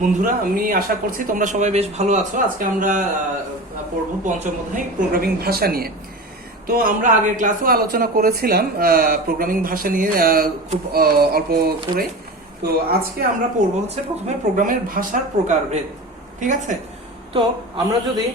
বন্ধুরা, আমি আশা করছি তোমরা সবাই বেশ ভালো আছো। আজকে আমরা পড়বো পঞ্চম অধ্যায় প্রোগ্রামিং ভাষা নিয়ে। তো আমরা আগের ক্লাসেও আলোচনা করেছিলাম প্রোগ্রামিং ভাষা নিয়ে খুব অল্প করে। তো আজকে আমরা পড়বো হচ্ছে প্রথমে প্রোগ্রামের ভাষার প্রকারভেদ। ঠিক আছে? তো আমরা যদি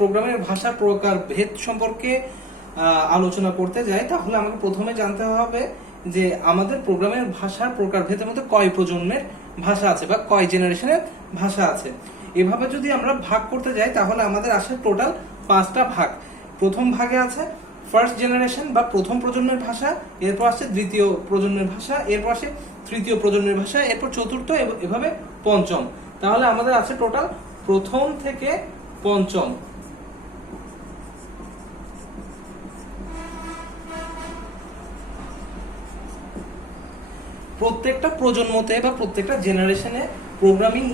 প্রোগ্রামের ভাষার প্রকারভেদ সম্পর্কে আলোচনা করতে যাই, তাহলে আমাকে প্রথমে জানতে হবে যে আমাদের প্রোগ্রামের ভাষার প্রকারভেদের মধ্যে কয় প্রজন্মের ভাষা আছে বা কয় জেনারেশনের ভাষা আছে। এভাবে যদি আমরা ভাগ করতে যাই তাহলে আমাদের আসে টোটাল 5টা ভাগ। প্রথম ভাগে আছে ফার্স্ট জেনারেশন বা প্রথম প্রজন্মের ভাষা, এরপর আসছে দ্বিতীয় প্রজন্মের ভাষা, এরপর আসে তৃতীয় প্রজন্মের ভাষা, এরপর চতুর্থ, এভাবে পঞ্চম। তাহলে আমাদের আছে টোটাল প্রথম থেকে পঞ্চম। প্রত্যেকটা প্রজন্মতে বা প্রত্যেকটা জেনারেশনে প্রোগ্রামিং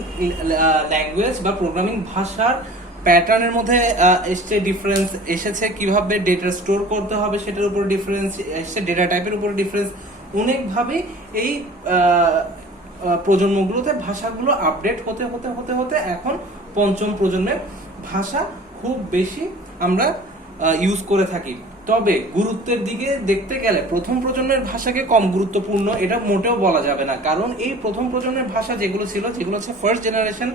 ল্যাঙ্গুয়েজ বা প্রোগ্রামিং ভাষার প্যাটার্নের মধ্যে এসছে ডিফারেন্স এসেছে, কিভাবে ডেটা স্টোর করতে হবে সেটার উপর ডিফারেন্স এসছে, ডেটা টাইপের উপর ডিফারেন্স। অনেকভাবে এই প্রজন্মগুলোতে ভাষাগুলো আপডেট হতে হতে হতে হতে এখন পঞ্চম প্রজন্মের ভাষা খুব বেশি আমরা ইউজ করে থাকি। তবে গুরুত্বের দিকে দেখতে গেলে প্রথম প্রজন্মের ভাষাকে কম গুরুত্বপূর্ণ এটা মোটেও বলা যাবে না, কারণ এই প্রথম প্রজন্মের ভাষা যেগুলো ছিল, যেগুলো হচ্ছে ফার্স্ট জেনারেশন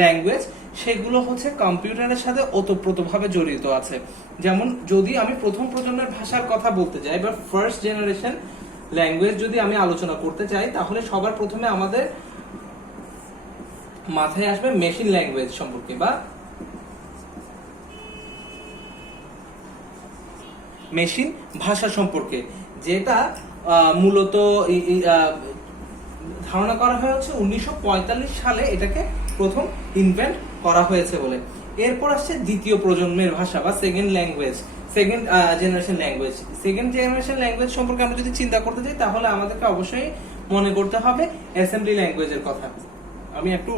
ল্যাঙ্গুয়েজ, সেগুলো হচ্ছে কম্পিউটারের সাথে ওতপ্রোতভাবে জড়িত আছে। যেমন যদি আমি প্রথম প্রজন্মের ভাষার কথা বলতে যাই বা ফার্স্ট জেনারেশন ল্যাঙ্গুয়েজ যদি আমি আলোচনা করতে চাই, তাহলে সবার প্রথমে আমাদের মাথায় আসবে মেশিন ল্যাঙ্গুয়েজ সম্পর্কে বা মেশিন ভাষা সম্পর্কে, যেটা মূলত ধারণা করা হয়েছে 1945 সালে এটাকে প্রথম ইনভেন্ট করা হয়েছে বলে। এরপর আসছে দ্বিতীয় প্রজন্মের ভাষা বা second generation language. Second generation language সম্পর্কে আমরা যদি চিন্তা করতে যাই তাহলে আমাদেরকে অবশ্যই মনে করতে হবে অ্যাসেম্বলি ল্যাঙ্গুয়েজের কথা। আমি একটু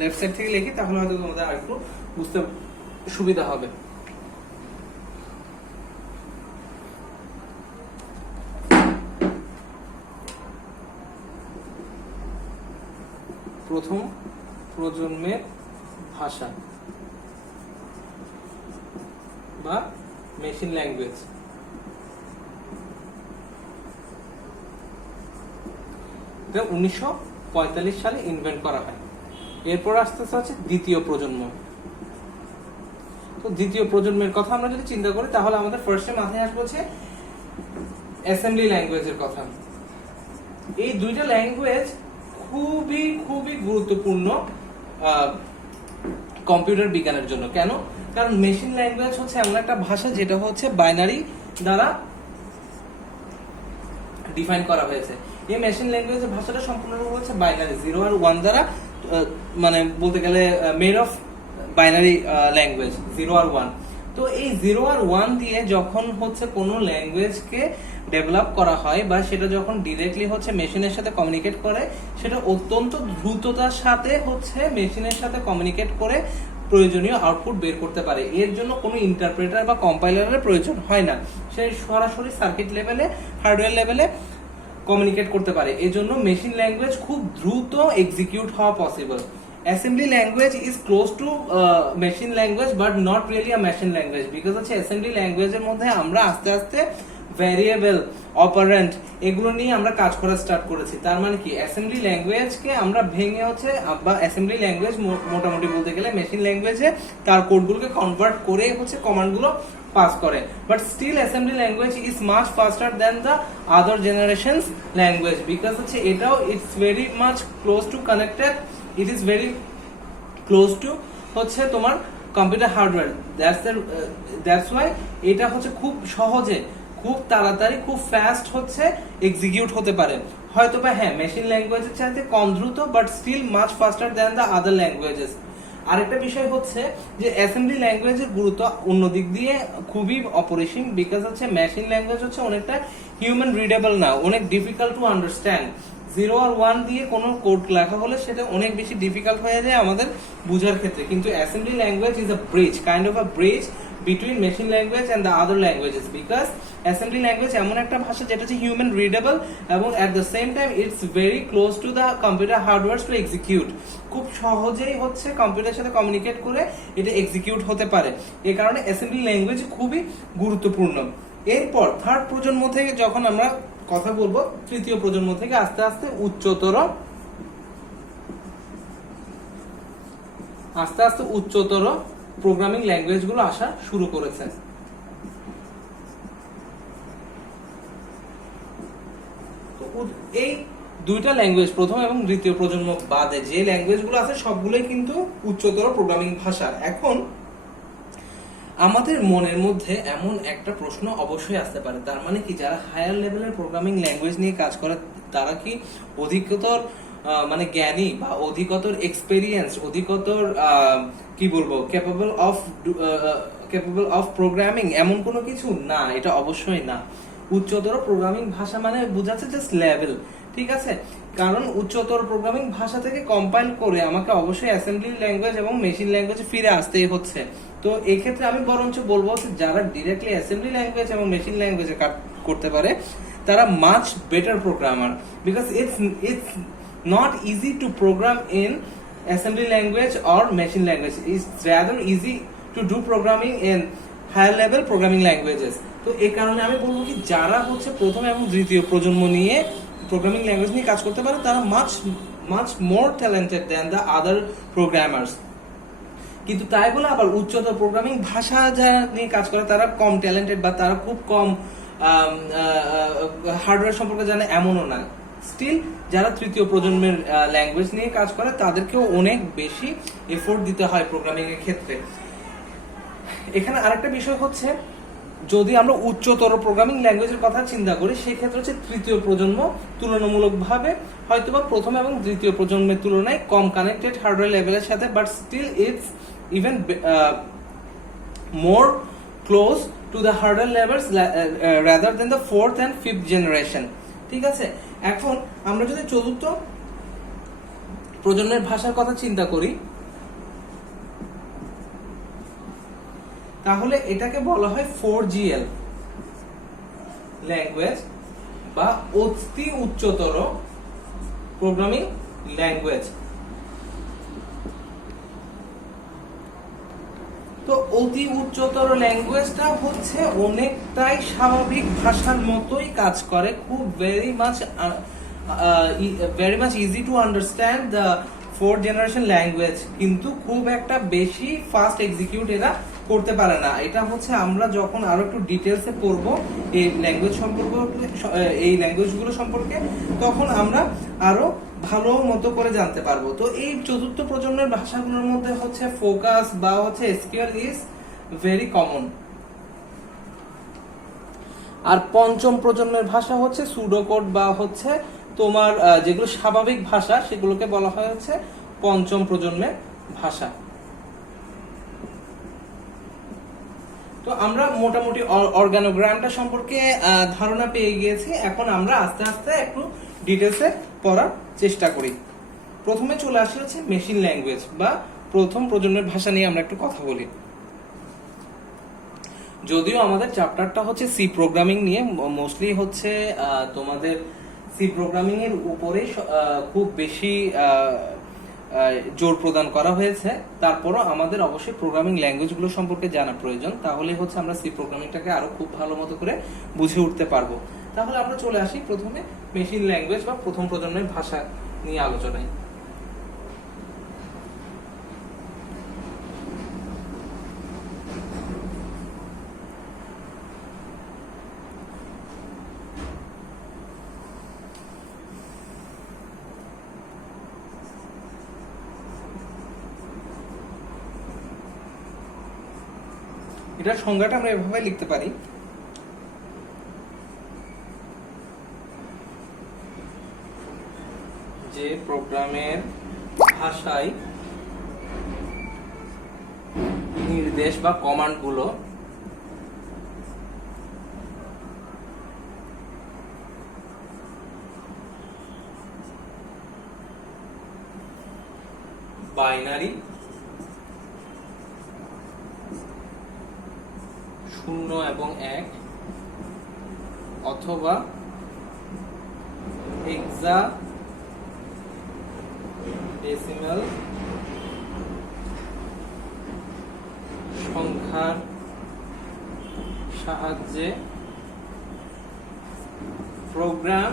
লেফট সাইড থেকে লিখি, তাহলে হয়তো তোমাদের আরেকটু বুঝতে সুবিধা হবে। প্রথম প্রজন্মের ভাষা বা মেশিন ল্যাঙ্গুয়েজ, 1945 সালে ইনভেন্ট করা হয়। এরপর আস্তে আস্তে হচ্ছে দ্বিতীয় প্রজন্ম। তো দ্বিতীয় প্রজন্মের কথা আমরা যদি চিন্তা করি তাহলে আমাদের ফার্স্টে মাথায় আসবে হচ্ছে অ্যাসেম্বলি ল্যাঙ্গুয়েজের কথা। এই দুইটা ল্যাঙ্গুয়েজ খুবই খুবই গুরুত্বপূর্ণ কম্পিউটার বিজ্ঞানের জন্য। কেন? কারণ মেশিন ল্যাঙ্গুয়েজ হচ্ছে এমন একটা ভাষা যেটা হচ্ছে বাইনারি দ্বারা ডিফাইন করা হয়েছে। এই মেশিন ল্যাঙ্গুয়েজের ভাষাটা সম্পূর্ণরূপে হচ্ছে বাইনারি, 0 আর 1 দ্বারা, মানে বলতে গেলে মেড অফ বাইনারি ল্যাঙ্গুয়েজ, 0 আর 1। তো এই 0 আর 1 দিয়ে যখন হচ্ছে কোনো ল্যাঙ্গুয়েজকে ডেভেলপ করা হয় বা সেটা যখন ডিরেক্টলি হচ্ছে মেশিনের সাথে কমিউনিকেট করে, সেটা অত্যন্ত দ্রুততার সাথে হচ্ছে মেশিনের সাথে কমিউনিকেট করে প্রয়োজনীয় আউটপুট বের করতে পারে। এর জন্য কোনো ইন্টারপ্রেটার বা কম্পাইলারের প্রয়োজন হয় না, সে সরাসরি সার্কিট লেভেলে, হার্ডওয়্যার লেভেলে কমিউনিকেট করতে পারে। এজন্য মেশিন ল্যাঙ্গুয়েজ খুব দ্রুত এক্সিকিউট হওয়া possible. Assembly language is close to machine language but not really a machine language, because হচ্ছে assembly language এর মধ্যে আমরা আস্তে আস্তে ভ্যারিয়েবল, অপারেন্ট এগুলো নিয়ে আমরা কাজ করা স্টার্ট করেছি। তার মানে কি, অ্যাসেম্বলি ল্যাঙ্গুয়েজকে আমরা ভেঙে হচ্ছে, বা অ্যাসেম্বলি ল্যাঙ্গুয়েজ মোটামুটি বলতে গেলে মেশিন ল্যাঙ্গুয়েজে তার কোডগুলোকে কনভার্ট করে হচ্ছে কমান্ডগুলো পাস করে। But still assembly language is much faster than the other generations language, because হচ্ছে এটাও it's very much close to connected, it is very close to হচ্ছে তোমার কম্পিউটার হার্ডওয়্যার। দ্যাটস ওয়াই এটা হচ্ছে খুব সহজে, খুব তাড়াতাড়ি, খুব ফাস্ট হচ্ছে এক্সিকিউট হতে পারে। হয়তো বা হ্যাঁ মেশিন ল্যাঙ্গুয়েজের চাইতে কম দ্রুত, but still much faster than the other languages. আরেকটা বিষয় হচ্ছে যে অ্যাসেম্বলি ল্যাঙ্গুয়েজের গুরুত্ব অন্য দিক দিয়ে খুবই অপরিসীম, বিকজ হচ্ছে মেশিন ল্যাঙ্গুয়েজ হচ্ছে অনেকটা হিউম্যান রিডেবল না, অনেক ডিফিকাল্ট টু আন্ডারস্ট্যান্ড। 0 আর 1 দিয়ে কোনো কোড লেখা হলে সেটা অনেক বেশি ডিফিকাল্ট হয়ে যায় আমাদের বোঝার ক্ষেত্রে। কিন্তু assembly language is a bridge, kind of a bridge between machine language and the other languages, because assembly language এমন একটা ভাষা যেটা হচ্ছে human readable এবং at the same time it's very close to the computer hardware to execute, খুব সহজেই হচ্ছে কম্পিউটারের সাথে কমিউনিকেট করে এটা এক্সিকিউট হতে পারে। এই কারণে অ্যাসেম্বলি ল্যাঙ্গুয়েজ খুবই গুরুত্বপূর্ণ। এরপর থার্ড প্রজন্ম থেকে যখন আমরা কথা বলবো, তৃতীয় প্রজন্ম থেকে আস্তে আস্তে উচ্চতর প্রোগ্রামিং ল্যাঙ্গুয়েজ গুলো আসা শুরু করেছে। এই দুইটা ল্যাঙ্গুয়েজ, প্রথম এবং দ্বিতীয় প্রজন্ম বাদে যে ল্যাঙ্গুয়েজ গুলো আছে সবগুলোই কিন্তু উচ্চতর প্রোগ্রামিং ভাষা। এখন আমাদের মনের মধ্যে এমন একটা প্রশ্ন অবশ্যই আসতে পারে, তার মানে কি যারা হায়ার লেভেলের প্রোগ্রামিং ল্যাঙ্গুয়েজ নিয়ে কাজ করে তারা কি অধিকতর মানে জ্ঞানী বা অধিকতর এক্সপেরিয়েন্স, অধিকতর কি বলবো ক্যাপেবল অফ প্রোগ্রামিং, এমন কোনো কিছু না, এটা অবশ্যই না। উচ্চতর প্রোগ্রামিং ভাষা মানে বোঝাচ্ছে জাস্ট লেভেল, ঠিক আছে? কারণ উচ্চতর প্রোগ্রামিং ভাষা থেকে কম্পাইল করে আমাকে অবশ্যই অ্যাসেম্বলি ল্যাঙ্গুয়েজ এবং মেশিন ল্যাঙ্গুয়েজে ফিরে আসতেই হচ্ছে। তো এই ক্ষেত্রে আমি বরঞ্চ বলবো যারা ডিরেক্টলি অ্যাসেম্বলি ল্যাঙ্গুয়েজ এবং মেশিন ল্যাঙ্গুয়েজে করতে পারে তারা much better programmer, because it's not easy to program in assembly language or machine language. It's rather easy to do programming in higher level programming languages. তো এই কারণে আমি বলবো কি যারা হচ্ছে প্রথম এবং দ্বিতীয় প্রজন্ম নিয়ে প্রোগ্রামিং ল্যাঙ্গুয়েজ নিয়ে কাজ করতে পারে তারা much more talented than the other programmers. কিন্তু তাই বলে আবার উচ্চতর প্রোগ্রামিং ভাষা যারা নিয়ে কাজ করে তারা কম ট্যালেন্টেড বা তারা খুব কম হার্ডওয়্যার সম্পর্কে জানে এমনও না। স্টিল যারা তৃতীয় প্রজন্মের ল্যাঙ্গুয়েজ নিয়ে কাজ করে তাদেরকেও অনেক বেশি এফোর্ট দিতে হয় প্রোগ্রামিং এর ক্ষেত্রে। এখানে আরেকটা বিষয় হচ্ছে, যদি আমরা উচ্চতর প্রোগ্রামিং ল্যাঙ্গুয়েজের কথা চিন্তা করি সেই ক্ষেত্রে হচ্ছে তৃতীয় প্রজন্ম তুলনামূলকভাবে হয়তোবা প্রথম এবং দ্বিতীয় প্রজন্মের তুলনায় কম কানেক্টেড হার্ডওয়্যার লেভেলের সাথে, but still it's even more close to the hardware levels rather than the fourth and fifth generation, ঠিক আছে? এখন আমরা যদি চতুর্থ প্রজন্মের ভাষার কথা চিন্তা করি তাহলে এটাকে বলা হয় 4GL ল্যাঙ্গুয়েজ বা অতি উচ্চতর প্রোগ্রামিং ল্যাঙ্গুয়েজ। তো অতি উচ্চতর ল্যাঙ্গুয়েজটা হচ্ছে অনেকটাই স্বাভাবিক ভাষার মতোই কাজ করে, খুব very much easy to understand the fourth generation language, কিন্তু খুব একটা বেশি ফাস্ট এক্সিকিউট এরা করতে পারে না। এটা হচ্ছে আমরা যখন আরো একটু ডিটেলসে পড়বো এই ল্যাঙ্গুয়েজগুলো সম্পর্কে তখন আমরা আরো ভালো মতো করে জানতে পারবো। তো এই চতুর্থ প্রজন্মের ভাষাগুলোর মধ্যে হচ্ছে ফোকাস বা হচ্ছে এসকিউএল ইজ ভেরি কমন। আর পঞ্চম প্রজন্মের ভাষা হচ্ছে সুডোকোড বা হচ্ছে তোমার যেগুলো স্বাভাবিক ভাষা সেগুলোকে বলা হয় হচ্ছে পঞ্চম প্রজন্মের ভাষা। তো আমরা মোটামুটি অর্গানোগ্রামটা সম্পর্কে ধারণা পেয়ে গিয়েছি। এখন আমরা আস্তে আস্তে একটু ডিটেলসে পড়ার চেষ্টা করি। প্রথমে চলে আসে হচ্ছে মেশিন ল্যাঙ্গুয়েজ বা প্রথম প্রজন্মের ভাষা নিয়ে আমরা একটু কথা বলি। যদিও আমাদের চ্যাপ্টারটা হচ্ছে সি প্রোগ্রামিং নিয়ে, মোস্টলি হচ্ছে তোমাদের সি প্রোগ্রামিং এর উপরে খুব বেশি জোর প্রদান করা হয়েছে, তারপরও আমাদের অবশ্যই প্রোগ্রামিং ল্যাঙ্গুয়েজগুলো সম্পর্কে জানা প্রয়োজন, তাহলে হচ্ছে আমরা সি প্রোগ্রামিংটাকে আরো খুব ভালো মতো করে বুঝে উঠতে পারবো। তাহলে আমরা চলে আসি প্রথমে মেশিন ল্যাঙ্গুয়েজ বা প্রথম প্রজন্মের ভাষা নিয়ে আলোচনায়। এটার সংজ্ঞাটা আমরা এভাবে লিখতে পারি, যে প্রোগ্রামের ভাষায় নির্দেশ বা কমান্ডগুলো বাইনারি 0 এবং 1 অথবা হেক্সাডেসিমাল সংখ্যার সাহায্যে প্রোগ্রাম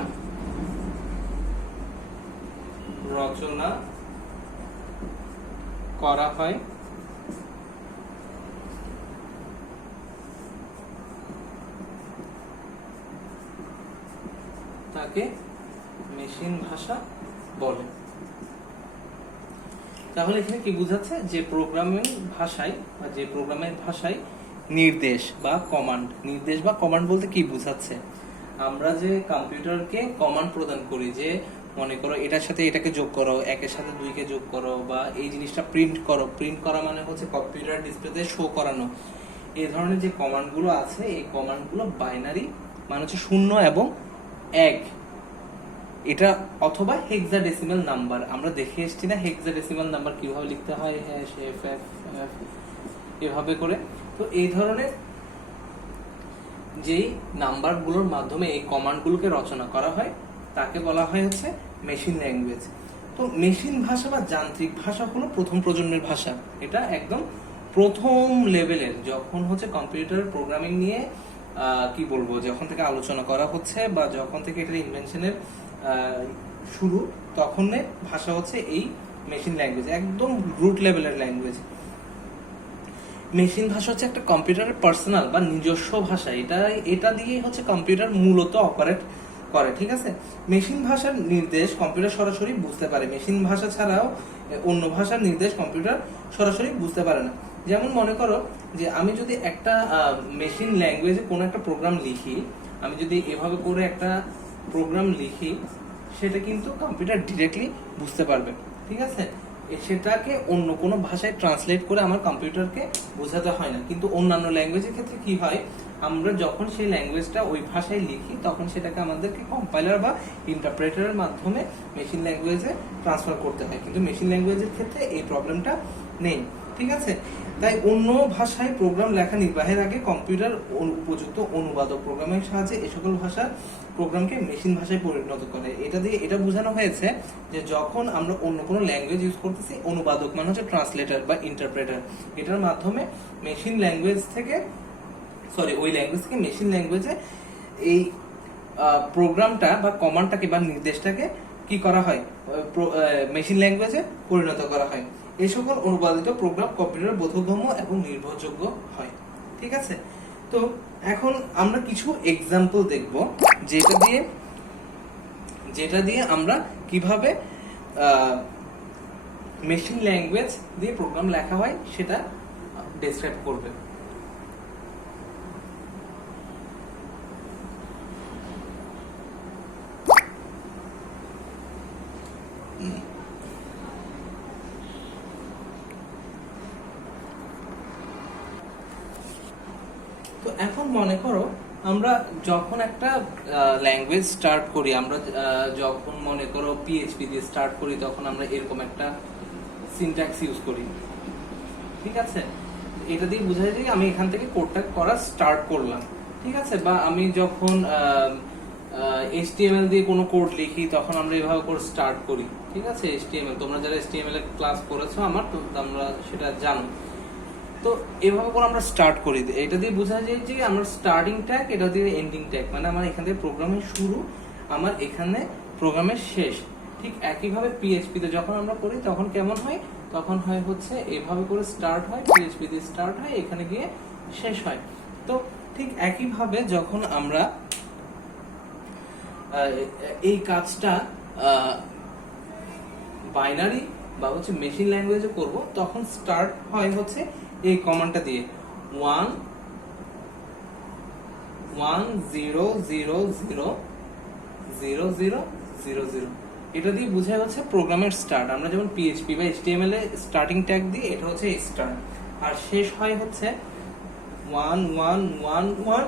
রচনা করা হয় তাকে মেশিন ভাষা বলে। তাহলে এখানে কি বোঝাচ্ছে যে প্রোগ্রামিং ভাষায় বা যে প্রোগ্রামের ভাষায় নির্দেশ বা কমান্ড বলতে কি বোঝাচ্ছে, আমরা যে কম্পিউটারকে কমান্ড প্রদান করি যে মনে করো এটার সাথে এটাকে যোগ করো, একের সাথে দুইকে যোগ করো, বা এই জিনিসটা প্রিন্ট করা মানে হচ্ছে কম্পিউটার ডিসপ্লেতে শো করানো। এই ধরনের যে কমান্ডগুলো আছে এই কমান্ডগুলো বাইনারি মানে হচ্ছে 0 এবং 1 এটা, অথবা হেক্সাডেসিমাল নাম্বার। আমরা দেখে এসেছি না হেক্সাডেসিমাল নাম্বার কিভাবে লিখতে হয়, এভাবে করে। তো এই ধরনের যেই নাম্বারগুলোর মাধ্যমে এই কমান্ডগুলোকে রচনা করা হয় তাকে বলা হয় হচ্ছে মেশিন ল্যাঙ্গুয়েজ। তো মেশিন ভাষা বা যান্ত্রিক ভাষা হলো প্রথম প্রজন্মের ভাষা। এটা একদম প্রথম লেভেলের, যখন হচ্ছে কম্পিউটার প্রোগ্রামিং নিয়ে কি বলবো, যখন থেকে আলোচনা করা হচ্ছে বা যখন থেকে এটার ইনভেনশনের শুরু, তখন ভাষা হচ্ছে এই মেশিন ল্যাঙ্গুয়েজ, একদম রুট লেভেলের ল্যাঙ্গুয়েজ। মেশিন ভাষা হচ্ছে একটা কম্পিউটারের পার্সোনাল বা নিজস্ব ভাষা। এটা দিয়ে হচ্ছে কম্পিউটার মূলত অপারেট করে, ঠিক আছে। মেশিন ভাষার নির্দেশ কম্পিউটার সরাসরি বুঝতে পারে। মেশিন ভাষা ছাড়াও অন্য ভাষার নির্দেশ কম্পিউটার সরাসরি বুঝতে পারে না। যেমন মনে করো যে আমি যদি একটা মেশিন ল্যাঙ্গুয়েজে কোনো একটা প্রোগ্রাম লিখি, আমি যদি এভাবে করে একটা প্রোগ্রাম লিখি, সেটা কিন্তু কম্পিউটার ডিরেক্টলি বুঝতে পারবে, ঠিক আছে। সেটাকে অন্য কোনো ভাষায় ট্রান্সলেট করে আমার কম্পিউটারকে বোঝাতে হয় না। কিন্তু অন্যান্য ল্যাঙ্গুয়েজের ক্ষেত্রে কি হয়, আমরা যখন সেই ল্যাঙ্গুয়েজটা ওই ভাষায় লিখি তখন সেটাকে আমাদেরকে কম্পাইলার বা ইন্টারপ্রেটারের মাধ্যমে মেশিন ল্যাঙ্গুয়েজে ট্রান্সফার করতে হয়। কিন্তু মেশিন ল্যাঙ্গুয়েজের ক্ষেত্রে এই প্রবলেমটা নেই, ঠিক আছে। তাই অন্য ভাষায় প্রোগ্রাম লেখা নির্বাহের আগে কম্পিউটার উপযুক্ত অনুবাদক প্রোগ্রামের সাহায্যে এই সকল ভাষার প্রোগ্রামকে মেশিন ভাষায় পরিণত করে। এটা দিয়ে এটা বোঝানো হয়েছে যে যখন আমরা অন্য কোনো ল্যাঙ্গুয়েজ ইউজ করতেছি, অনুবাদক মানে হচ্ছে ট্রান্সলেটর বা ইন্টারপ্রেটার, এটার মাধ্যমে মেশিন ল্যাঙ্গুয়েজ থেকে ওই ল্যাঙ্গুয়েজ থেকে মেশিন ল্যাঙ্গুয়েজে এই প্রোগ্রামটা বা কমান্ডটাকে বা নির্দেশটাকে কি করা হয়, মেশিন ল্যাঙ্গুয়েজে পরিণত করা হয়। এই সকল অনুবাদিত প্রোগ্রাম কম্পিউটার বোধগম্য এবং নির্ভরযোগ্য হয়, ঠিক আছে। তো এখন আমরা কিছু এক্সাম্পল দেখব যেটা দিয়ে আমরা কিভাবে মেশিন ল্যাঙ্গুয়েজ দিয়ে প্রোগ্রাম লেখা হয় সেটা ডেসক্রাইব করবে। তো এখন মনে করো আমরা যখন একটা ল্যাঙ্গুয়েজ স্টার্ট করি, আমরা যখন মনে করো পিএইচপি দিয়ে স্টার্ট করি, তখন আমরা এরকম একটা সিনট্যাক্স ইউজ করি, ঠিক আছে। এটা দিয়ে বোঝা যায় যে আমি এখান থেকে কোডটা করা স্টার্ট করলাম, ঠিক আছে। বা আমি যখন HTML দিয়ে কোনো কোড লিখি তখন আমরা এভাবে করে স্টার্ট করি, ঠিক আছে। HTML, তোমরা যারা HTML এর ক্লাস করেছো আমার, তো আমরা সেটা জানো। তো এভাবে করে আমরা স্টার্ট করি, এটা দিয়ে বোঝা যায় যে আমরা স্টার্টিং ট্যাগ, এটা দিয়ে এন্ডিং ট্যাগ, মানে আমার এখান থেকে প্রোগ্রামের শুরু, আমার এখানে প্রোগ্রামের শেষ। ঠিক একইভাবে পিএইচপি তে যখন আমরা করি তখন কেমন হয়, তখন হয় হচ্ছে এভাবে করে স্টার্ট হয়, পিএইচপি তে স্টার্ট হয়, এখানে গিয়ে শেষ হয়। তো ঠিক একইভাবে যখন আমরা এই কাজটা বাইনারি বা হচ্ছে মেশিন ল্যাঙ্গুয়েজে করব, তখন স্টার্ট হয় হচ্ছে এই কমান্ডটা দিয়ে 1 1 0 0 0 0 0 0 0। এটা দিয়ে বোঝায় হচ্ছে প্রোগ্রামের স্টার্ট। আমরা যেমন পিএইচপি বা এইচটিএমএল এ স্টার্টিং ট্যাগ দিই, এটা হচ্ছে স্টার্ট, আর শেষ হয় হচ্ছে 1 1 1 1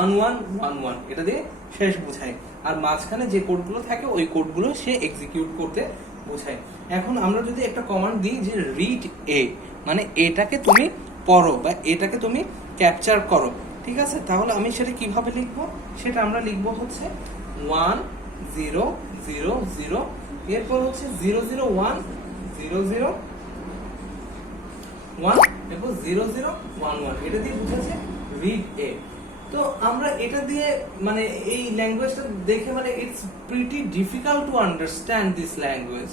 1 1 1 1, এটা দিয়ে শেষ বোঝায়। আর মাঝখানে যে কোডগুলো থাকে ওই কোডগুলো সে এক্সিকিউট করতে বোঝায়। এখন আমরা যদি একটা কমান্ড দিই যে রিড এ, মানে এটাকে তুমি পড়ো বা এটাকে তুমি ক্যাপচার করো, ঠিক আছে, তাহলে আমি সেটা কিভাবে লিখবো, সেটা আমরা লিখবো হচ্ছে 1 0 0 0, এরপর হচ্ছে 0 0 1 0 0 1, এরপর 0 0 1 1, এটা দিয়ে বুঝাচ্ছে রিড এ। তো আমরা এটা দিয়ে মানে এই ল্যাঙ্গুয়েজটা দেখে মানে it's pretty difficult to understand this language.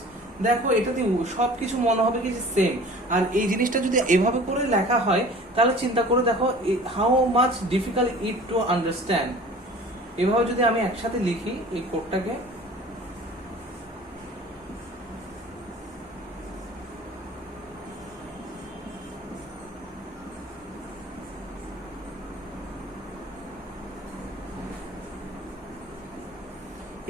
দেখো এটা দিয়ে সবকিছু মনে হবে কি সেম, আর এই জিনিসটা যদি এভাবে করে লেখা হয় তাহলে চিন্তা করে দেখো how much difficult it to understand. এভাবে যদি আমি একসাথে লিখি এই কোডটাকে,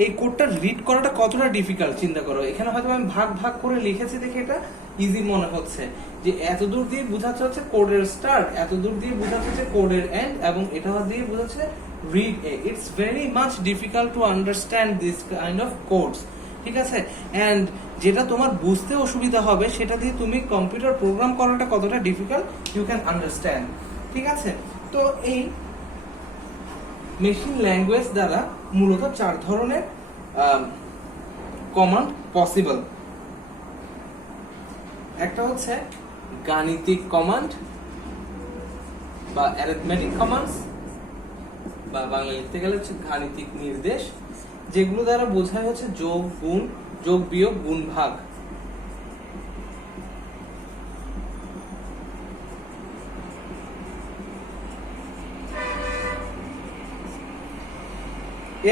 এই কোডটা রিড করাটা কতটা ডিফিকাল্ট চিন্তা করো। এখানে হয়তো আমি ভাগ ভাগ করে লিখেছি দেখে এটা ইজি মনে হচ্ছে, যে এত দূর দিয়ে বোঝাচ্ছে হচ্ছে কোডের স্টার্ট, এত দূর দিয়ে বোঝাচ্ছে হচ্ছে কোডের এন্ড, এবং এটা দিয়ে বোঝাচ্ছে read a. It's very much difficult to understand this kind of codes, ঠিক আছে। এন্ড যেটা তোমার বুঝতে অসুবিধা হবে সেটা দিয়ে তুমি কম্পিউটার প্রোগ্রাম করাটা কতটা ডিফিকাল্ট ইউ ক্যান আন্ডারস্ট্যান্ড, ঠিক আছে। তো এই মেশিন ল্যাঙ্গুয়েজ দ্বারা মূলত 4 ধরনের কমান্ড পসিবল। একটা হচ্ছে গাণিতিক কমান্ড বা অ্যারিথমেটিক কমান্ডস, বা বাংলা লিখতে গেলে হচ্ছে গাণিতিক নির্দেশ, যেগুলো দ্বারা বোঝায় হচ্ছে যোগ গুণ, যোগ বিয়োগ, গুণ ভাগ।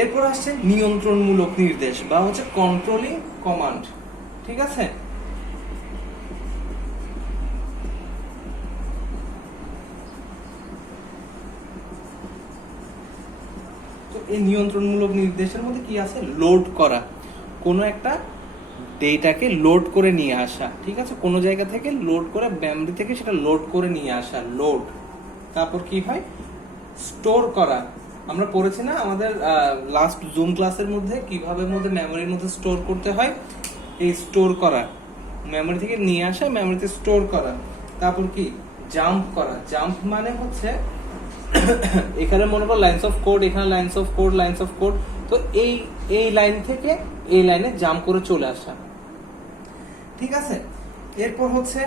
এরপর আসছে নিয়ন্ত্রণমূলক নির্দেশ বা হচ্ছে কন্ট্রোলিং কমান্ড, ঠিক আছে। তো এই নিয়ন্ত্রণমূলক নির্দেশের মধ্যে কি আছে, লোড করা, কোনো একটা ডেটাকে লোড করে নিয়ে আসা, ঠিক আছে, কোনো জায়গা থেকে লোড করে মেমরি থেকে সেটা লোড করে নিয়ে আসা, লোড। তারপর কি হয়, স্টোর করা। আমরা পড়েছি না আমাদের লাস্ট জুম ক্লাসের মধ্যে কিভাবে মধ্যে মেমোরির মধ্যে স্টোর করতে হয়, এই স্টোর করা, মেমোরি থেকে নিয়ে আসা, মেমোরিতে স্টোর করা। তারপর কি, জাম্প করা। জাম্প মানে হচ্ছে এখানে মনে করো লাইনস অফ কোড, এখানে lines of code, lines of code, তো এই লাইন থেকে এই লাইনে জাম্প করে চলে আসা, ঠিক আছে। এরপর হচ্ছে